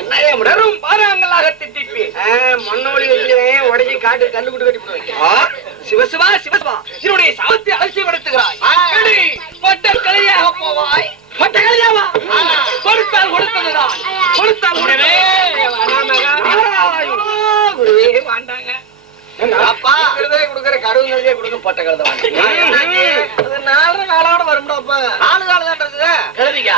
என்னையும் பாராங்களாக திட்டிப்பி மண்ணோலி வச்சுக்கிறேன் உடஞ்சி காட்டு கல்லு விட்டு கட்டி போடுவேன். சிவசிவா சிவசிவா என்னுடைய சாபத்தை அலட்சியப்படுத்துகிறாய். பட்ட கலையாக போவாய். பட்ட கலையாவா கொடுத்தால் கொடுத்ததுதான் கொடுத்தால் குருவே வாண்டாங்க. அப்பா கொடுக்குற கடவுள் கொடுக்க பட்ட கழுத 4 நாளோட வரும்டாப்பா. 4 காலம் தான் இருக்குது கழுதிக்கா.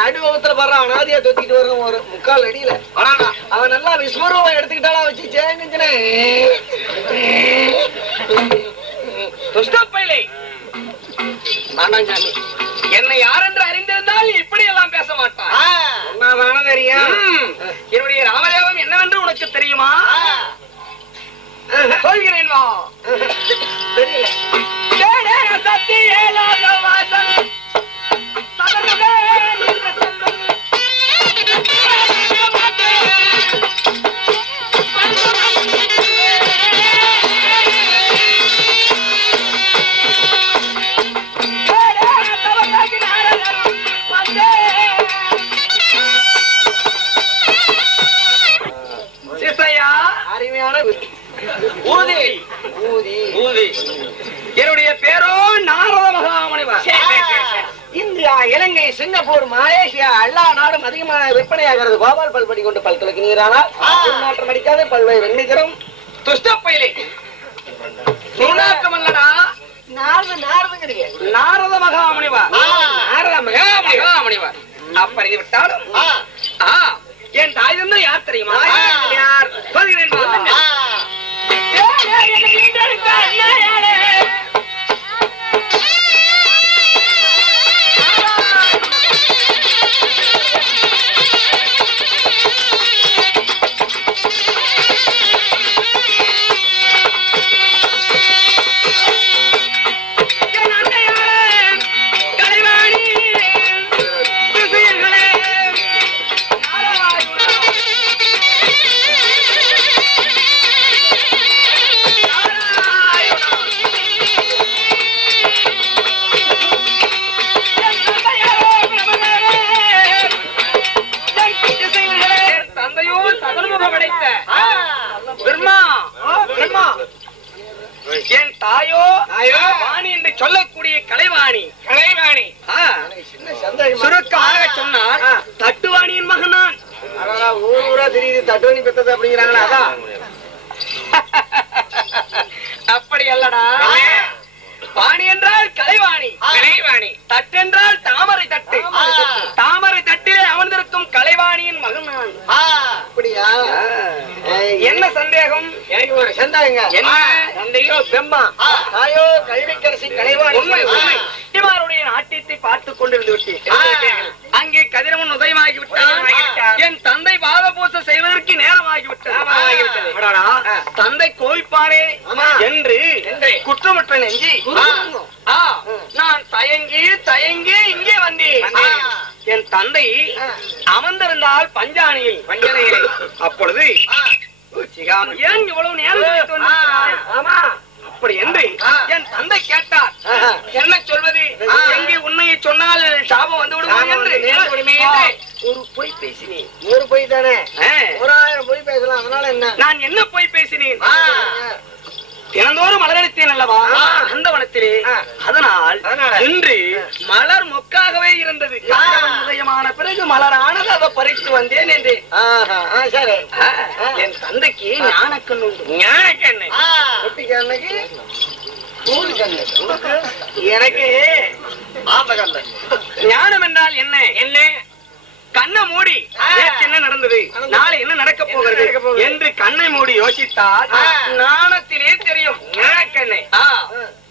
நடுவகத்துல வர்ற அனாதியா தொத்திட்டு வரும் ஒரு 3/4 அடியில அவன் நல்லா விஸ்வரூபம் எடுத்துக்கிட்டாலா வச்சு சேங்குச்சுனே துஷ்டப்பையிலே மாண்டாஞ்சாமி என்னை யார் என்று அறிந்திருந்தால் இப்படி எல்லாம் பேச மாட்டான். ஒன்னாதான தெரியும். என்னுடைய ராமதேவம் என்னவென்று உனக்கு தெரியுமா? சொல்கிறேன் வா. தெரியல. என்னுடைய பேரோ நாரத மகாமுனிவர். இந்தியா, இலங்கை, சிங்கப்பூர், மலேசியா எல்லா நாடும் அதிகமான விற்பனையாகிறது. கோபால் பல்படி கொண்டு பல்துளைக்கு நீரானால் நாட்டம் அடிக்காது பல்வை வெண்ணிக்கிறோம். துஷ்டப்பையிலே நீனாக்கமல்லடா நாரத மகாமுனிவர். நாரத மகாமுனிவர் அப்படி விட்டாலும் என் தாய் வந்து யார் தெரியுமா? யார் சொல்கிறேன். என் தாயோ வாணி என்று சொல்லக்கூடிய கலைவாணி. சுருக்கமாக சொன்னார் தட்டுவாணியின் மகன் நான். ஊரா தெரியுது தட்டுவாணி பெற்றது அப்படிங்கிறாங்களா? அதான் அப்படி அல்லடா. வாணி என்றால் கலைவாணி. தட்டு என்றால் தாமரை தட்டு. தாமரை தட்டிலே அமர்ந்திருக்கும் கலைவாணியின் மகன் நான். அப்படியா? என்ன சந்தேகம்? எனக்கு ஒரு சந்தேகங்க. என்ன சந்தேகம்? பெம்மா தாயோ கல்விக்கரசி கலைவாணி. இவருடைய நாட்டியத்தை பார்த்துக் கொண்டிருந்து விட்டேன். அங்கே கதிரவன் உதயமாகிவிட்டான். என் தந்தை பாதபூசை செய்வதற்கு நேரமாகிவிட்டது. தந்தை கோவிப்பாரே என்று குற்றமற்ற நெஞ்சி நான் தயங்கி தயங்கி இங்கே வந்தேன். என் தந்தை அமர்ந்திருந்தால் பஞ்சானியில் அப்பொழுது ஏன் இவ்வளவு நேரம்? அப்படி என்று என் தந்தை கேட்டார். என்ன சொல்வது? எங்கே உண்மையை சொன்னால் சாபம் வந்து விடுவோம் என்று ஒரு பொய் பேசினேன். ஒரு பொய் தானே? 1000 பொய் பேசலாம். அதனால என்ன? நான் என்ன பொய் பேசினேன்? தினந்தோறும் மலரளித்தேன் அல்லவா அந்த வனத்திலே. அதனால் இன்று மலர் மொக்காகவே இருந்தது. உதயமான பிறகு மலரானது அதை பறித்து வந்தேன் என்று. என் தந்தைக்கு ஞானக்கண் உண்டு. ஞானக்கண்ணு எனக்கு ஞானம் என்றால் என்ன? என்ன கண்ணை மூடி என்ன நடந்தது, நாளை என்ன நடக்க போகிறது என்று கண்ணை மூடி யோசித்தால் ஞானத்திலே தெரியும். ஞானக்கண்ணை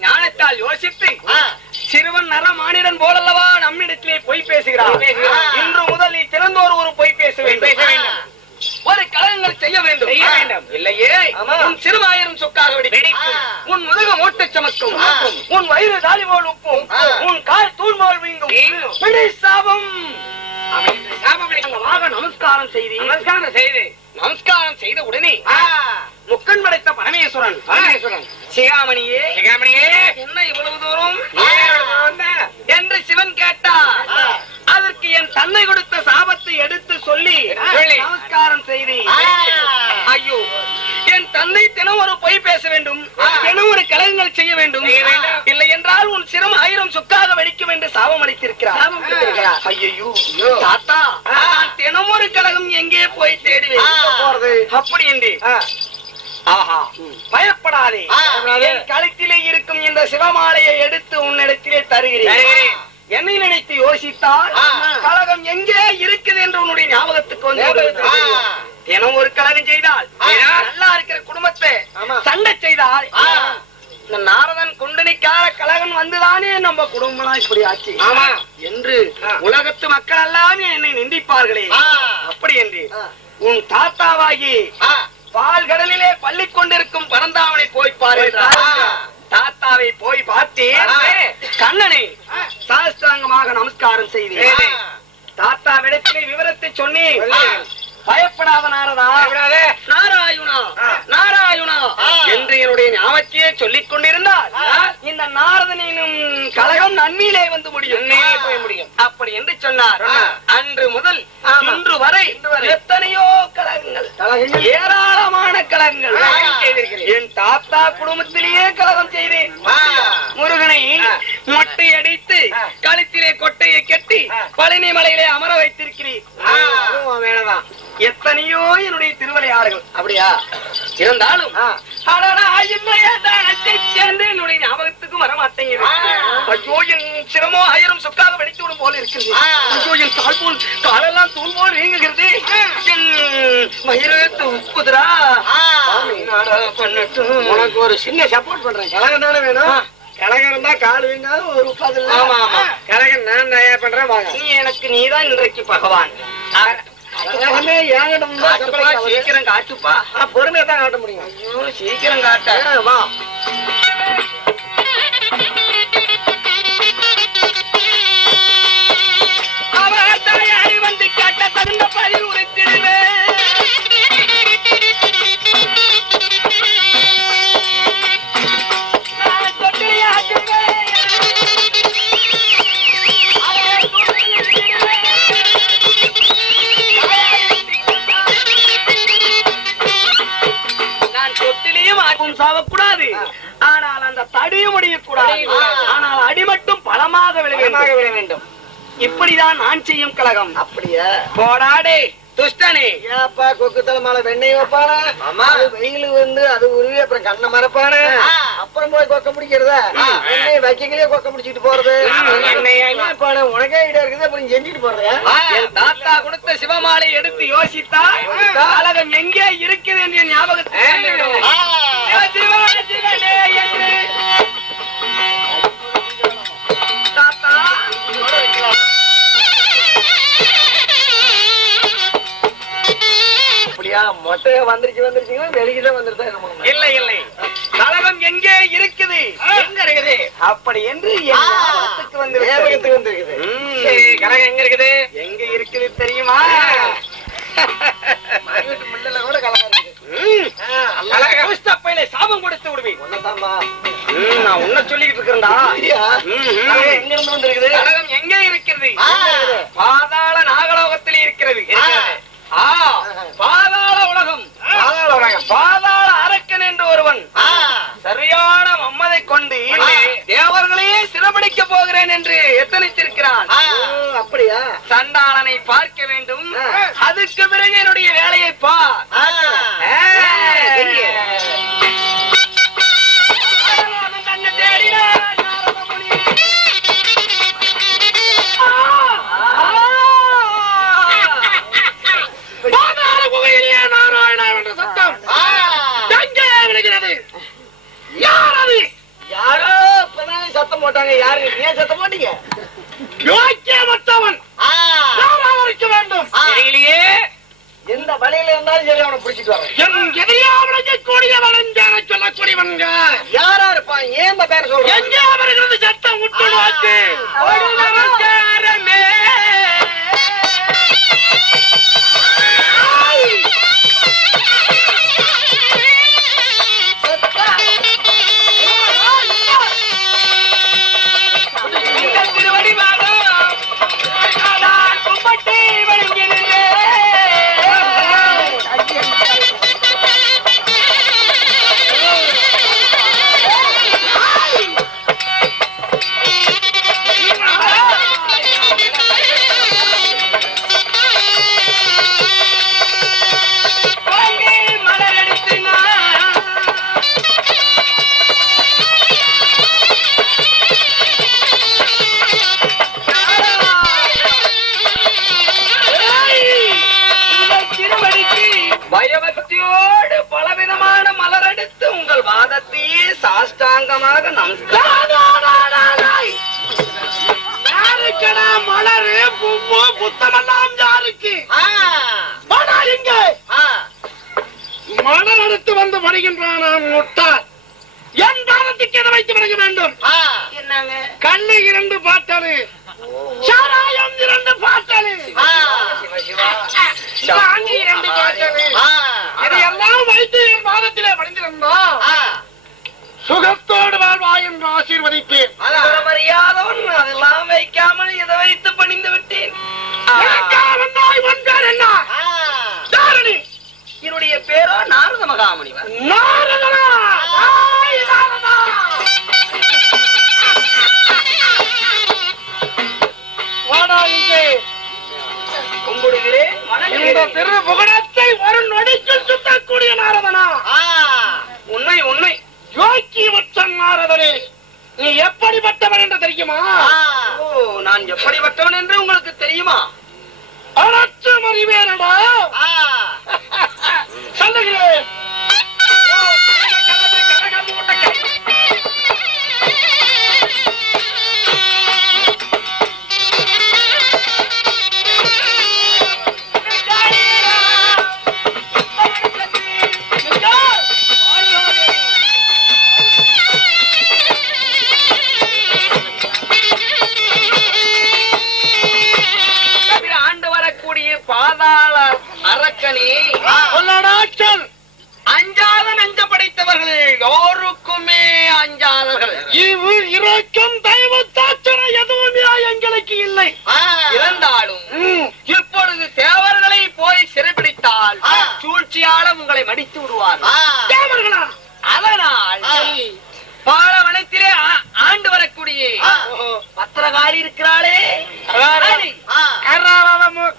ஞானத்தால் யோசித்து சிறுவன் நர மானிடன் போலல்லவா நம்மிடத்திலே பொய் பேசுகிறார். இன்று முதல் நீ திறந்தோர் ஒரு பொய் பேச வேண்டும். ஒரு கலகங்கள் செய்ய வேண்டும். இல்லையே உன் சிறுமாயிரம் சொக்காக வெடிக்கும். உன் முதுக மூட்டை சமக்கும். உன் வயிறு தாலி போல் உப்பும். உன் கால் தூள் போல் வீங்கும். சாபம். நமஸ்காரம் செய்த உடனே முக்கன் படைத்த பரமேஸ்வரன் சிகாமணியே என்ன இவ்வளவு தூரம் என்று சிவன் கேட்டார். அதற்கு என் தன்னை கொடுத்த சாபத்தை எடுத்து செய்தி. ஐயோ, என் தந்தை தினம் ஒரு பொய் பேச வேண்டும், தினம் ஒரு கலகங்கள் செய்ய வேண்டும், இல்லை என்றால் உன் சிரம் 1000 சொக்காக வெடிக்கும் என்று சாபம் அளித்திருக்கிறார். ஐயோ தாத்தா, நான் தினம் ஒரு கலகம் எங்கே போய் தேடுவேன்? அப்படி என்று ஆஹா, பயப்படாதே, என் கழுத்திலே இருக்கும் இந்த சிவமாலையை எடுத்து உன்னிடத்திலே தருகிறேன். என்னை நினைத்து யோசித்தால் கலகம் எங்கே இருக்குது என்று உன்னுடைய ஞாபகத்துக்கு வந்து தினம் ஒரு கலகம் செய்தால் நல்லா இருக்கிற குடும்பத்தை சண்டை செய்தால் இந்த நாரதன் குண்டனிக்கார கலகன் வந்துதானே நம்ம குடும்பம் இப்படி ஆச்சு என்று உலகத்து மக்கள் எல்லாமே என்னை நிந்திப்பார்களே. அப்படி என்று உன் தாத்தாவாகி பால் கடலிலே பள்ளி கொண்டிருக்கும் பரந்தாமனை போய் பாரு. தாத்தாவை போய் பார்த்தேன், கண்ணனை சாஸ்திராங்கமாக நமஸ்காரம் செய்தேன். தாத்தாவிடத்திலே விவரத்தை சொன்னேன். பயப்படாத நாரதா, நாராயணா நாராயணா என்று என்னுடைய ஞாபகத்தையே சொல்லிக் கொண்டிருந்தால் இந்த நாரதனின் கலகம் நன்மையிலே வந்து முடியும். அப்படி என்று சொன்னார். அன்று முதல் இன்று வரை எத்தனையோ கலகங்கள், ஏராளமான கலகங்கள் என் தாத்தா குடும்பத்திலேயே கலகம் செய்தேன். முருகனை மொட்டை அடித்து கழுத்திலே கொட்டையை கட்டி பழனி மலையிலே அமர வைத்திருக்கிறேன். எத்தனையோ என்னுடைய திருவிளையாடுகள் அப்படியா இருந்தாலும் என்னுடைய ஞாபகத்துக்கும் வரமாட்டேங்குது. ஐயோ, என் சிரமோ 1000 சொக்காக வெடித்து விடும் போல இருக்கிறது. ஐயோ, என் கால் போல் காலெல்லாம் தூள் போல் நீங்குகிறது. என் மயிரத்து உப்புதுரா. உனக்கு ஒரு சின்ன சப்போர்ட் பண்றேன். கலகம் தானே வேணும். கலகம் இருந்தா கால் வீங்காலும் ஒரு உப்பாது. ஆமா ஆமா, கலகம் நான் தயார் பண்றேன். நீ எனக்கு நீதான் இன்றைக்கு பகவான். சீக்கிரம் காட்டுப்பா. பொறுமையா தான் காட்ட முடியும். ஐயோ, சீக்கிரம் காட்ட வா. அவர் தாயாரி வந்து காட்ட தகுந்த பதில் உரைத்திடுவேன். சாவக்கூடாது, ஆனால் அந்த தடியும் முடியக்கூடாது. ஆனால் அடி மட்டும் பலமாக விழ வேண்டும். இப்படிதான் நான் செய்யும் கலகம். அப்படியே போடாடே துஷ்டனே. ஏப்பா கொக்கு தலைமால வெண்ணெய் வைப்பான, வெயில் வந்து அது உருவி அப்புறம் கண்ணை மறைப்பான, அப்புறம் போய் கொக்க முடிக்கிறதா? வெண்ணெய் வைக்கங்களே கொக்க முடிச்சுட்டு போறது. உனக்கே இடம் இருக்குது, அப்புறம் செஞ்சுட்டு போறது. என் தாத்தா கொடுத்த சிவமாலை எடுத்து யோசித்தா கலகம் எங்கே இருக்குது என்று ஞாபகத்தை தாத்தா மொட்டைய வந்துருச்சுங்களா வெளியிதான் வந்துருதா? இல்லை இல்லை, கலகம் எங்கே இருக்குது, எங்க இருக்குது அப்படி என்று வந்திருக்குது. கலகம் எங்க இருக்குது, எங்க இருக்குது தெரியுமா? முள்ள கூட கலகம் இருக்குது. சாபம் கொடுத்து விடுவேன். நான் உன்ன சொல்லிக்கிட்டு இருக்கிறேன்டா. எங்க இருந்து வந்திருக்குது? கலகம் எங்கே இருக்கிறது? பாதாள நாகலோகத்தில் இருக்கிறது. பாதாள உலகம், பாதாள அரக்கன் என்று ஒருவன் சரியான மம்மதை கொண்டு தேவர்களையே சிறப்பிடிக்க போகிறேன் என்று எத்தனித்திருக்கிறான். அப்படியா? சண்டாளனை பார்க்க வேண்டும், அதுக்கு பிறகு என்னுடைய வேலையை பார். சத்தம் போட்டாங்க. யாரு ஏன் சத்தம் போட்டீங்க? வேண்டும். எந்த வழியில இருந்தாலும் சரி அவனை பிடிச்சிட்டு வரேன். சொல்லக்கூடியவன் யாரா இருப்பான்? ஏன் இந்த பேரை சொல்றேன்? சத்தம் விட்டு பக்தியோடு பலவிதமான மலரெடுத்து உங்கள் வாதத்தையே சாஷ்டாங்கமாக யாருக்கடா மலரு பூவு புத்தமெல்லாம் யாருக்கு இங்க மலர் எடுத்து வந்து படுகின்றான் முட்டாள். என் பாதத்துக்கு எதை வைத்து படுக வேண்டும்? என்னங்க கண்ணு 2 பாட்டலு, சாராயம் 2 பாட்டலு, அங்கு 2 பாட்டலு, இதையெல்லாம் வைத்து என் பாதத்திலே பணிந்திருந்தோம். சுகத்தோடு வாழ்வா என்று ஆசீர்வதிப்பேன். மரியாதவன் அதெல்லாம் வைக்காமல் இதை வைத்து பணிந்து விட்டேன். என்ன தாரணி? என்னுடைய பேரோ நாரத மகாமுனிவர். நாரதனா? வாடா இங்கே. கும்பிடுகிறேன், இந்த திரு புகழத்தை ஒரு நொடிக்குள் சுத்தக்கூடிய நாரதனா? உண்மை உண்மை. யோக்கியமற்ற நாரதனே, நீ எப்படிப்பட்டவன் என்று தெரியுமா? நான் எப்படிப்பட்டவன் என்று உங்களுக்கு தெரியுமா? அனைத்து அறிவேனடா. சொல்லுகிறேன். பாதாள அரக்கனே, அஞ்சாத நெஞ்ச படைத்தவர்கள் யாருக்குமே அஞ்சாதவர்கள். இறக்கும் தெய்வ தாட்சணை எதுவுமே எங்களுக்கு இல்லை. இருந்தாலும் இப்பொழுது தேவர்களை போய் சிறைபிடித்தால் சூழ்ச்சியால உங்களை மடித்து விடுவார். தேவர்களா? அதனால் பாலவனத்திலே ஆண்டு வரக்கூடிய பத்திரகாளி இருக்கிறாளே,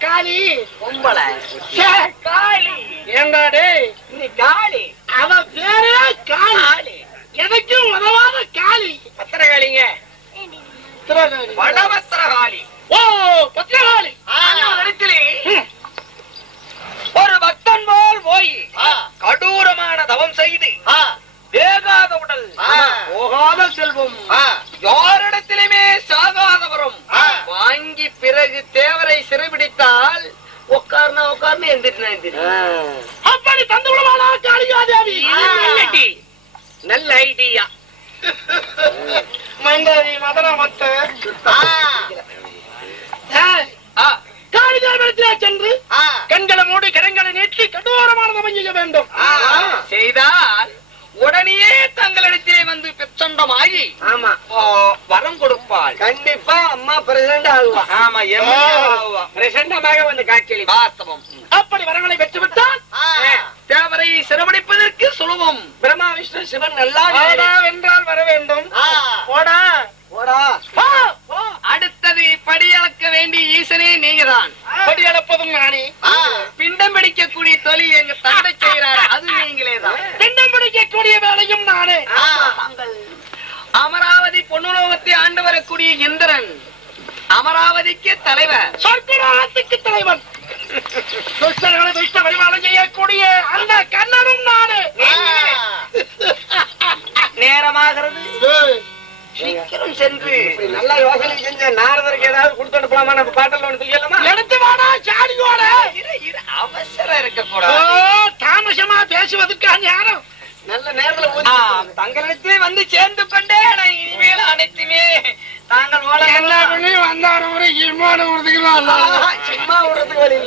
காளி பொம்பளை காளி. ஏண்டாடே நீ காளி, அவ பேரே காளி, எதைக்கும் உதவாத காளி. பத்திரகாளிங்க, வடபத்திரகாளி. ஓ பத்திரகாளி. இடத்திலே ஒரு பக்தன் போல் போய் கடூரமான தவம் செய்து வேகாத உடல், போகாத செல்வம், யாரிடத்திலுமே சாகாதவரும் வாங்கி பிறகு தேவரை சிறைபிடித்தால் உட்கார்னா உட்கார்ந்து எந்திரினா அப்படி தந்து விடுவாளா காளியாதேவி? நல்ல ஐடியா. மந்தரி மதன மத்த காளியாதேவிடத்திலே சென்று கண்களை மூடி கரங்களை நீட்டி கடூரமான தவம் செய்ய வேண்டும். செய்தால் உடனே தங்களிடத்திலே வந்து பிரச்சண்டமாகி வரம் கொடுப்பாள். கண்டிப்பா அம்மா பிரசிடண்ட் ஆகுவா. ஆமா, பிரசிடண்டமாக வந்து காட்சி வாஸ்தவம். அப்படி வரங்களை பெற்றுவிட்டால் தேவரை சிறமடிப்பதற்கு சுலபம். பிரம்மா விஷ்ணு சிவன் நல்லா என்றால் வர வேண்டும். போடா போடா. அடுத்தது படியளக்க வேண்டிய ஈசனே நீங்கதான். படியளப்பதும் நானே. பிண்டம் பிடிக்கக்கூடிய தொழில் எங்க தந்தை செய்கிறார், அது நீங்களே தான். பிண்டம் பிடிக்கக்கூடிய வேலையும் நானே. அமராவதி பொன்னுலோகத்தை ஆண்டு வரக்கூடிய இந்திரன் அமராவதிக்கு தலைவர், சொர்க்கலோகத்துக்கு தலைவன், துஷ்டர்களை துஷ்ட பரிமாணம் செய்யக்கூடிய அந்த கண்ணனும் நானே. நேரமாகிறது, சீக்கிரம் சென்று நல்லா யோசனை செஞ்ச நாரதருக்கு ஏதாவது கொடுத்து அனுப்பலாமா? நம்ம பாட்டல் ஒன்று சொல்லலாமா? எடுத்து வாடா சாடியோட. அவசரம் இருக்க கூடாது, தாமசமா பேசுவதற்கு ஞானம் நல்ல நேரத்துல தங்களிடத்திலே வந்து சேர்ந்து கொண்டே இனிமேல் அனைத்துமே தாங்கள் எல்லா வந்தார முறை சும்மா விடுறதுக்கு சும்மா விடுறதுக்கு வழி இல்ல.